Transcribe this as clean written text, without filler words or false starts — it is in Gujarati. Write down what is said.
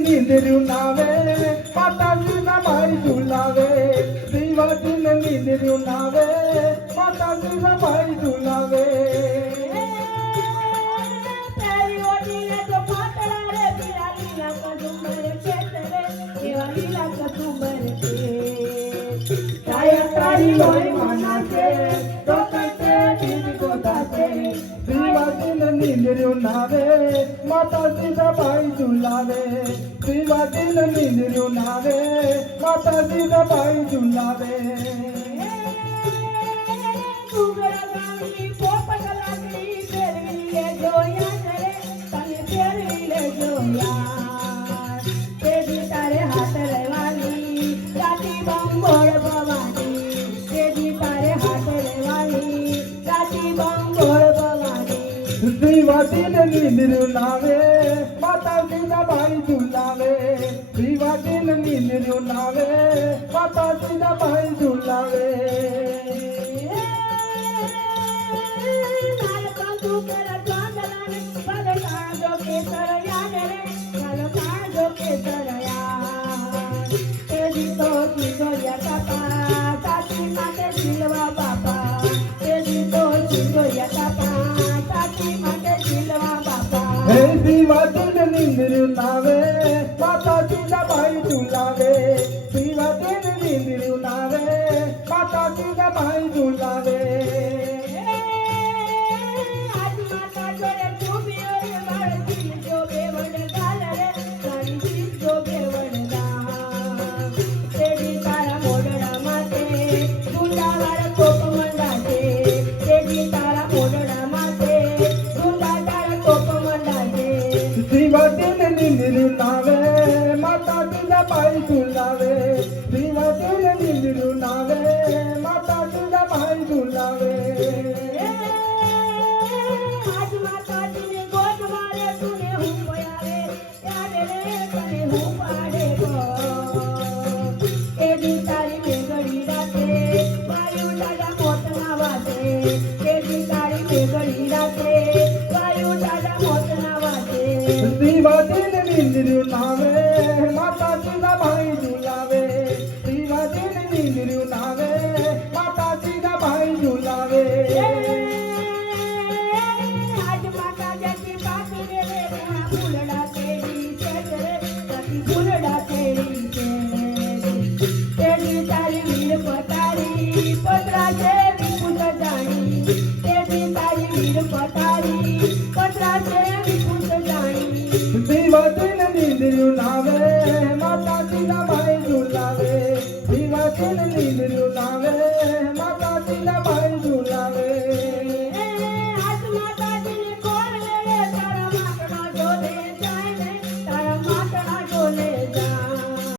નીંદર્યું નાવે માતાજીના ભાઈ ઝુલાવે દીવાજીને નીંદર્યું નાવે માતાજીના ભાઈ ઝુલાવે તારી હોય માના છે તો કઈ દીદી ગોતા દીવાજીને નીંદર્યું નાવે માતાજીના ભાઈ ઝુલાવે દીવાજીને નીંદર્યું નાવે માતાજીના ભાઈ ઝુલાવે તારે હાથ રહેવાની રાતી બંગોળ ભવાની તારે હાથ રહેવાની રાતી બંગોળ ભવાની દીવાજીને નીંદર્યું નાવે માતાજીના ભાઈ ઝુલાવે દીવાજીને નીંદર્યું નાવે માતાજીના ભાઈ ઝુલાવે દીવાજીને નીંદર્યું નાવે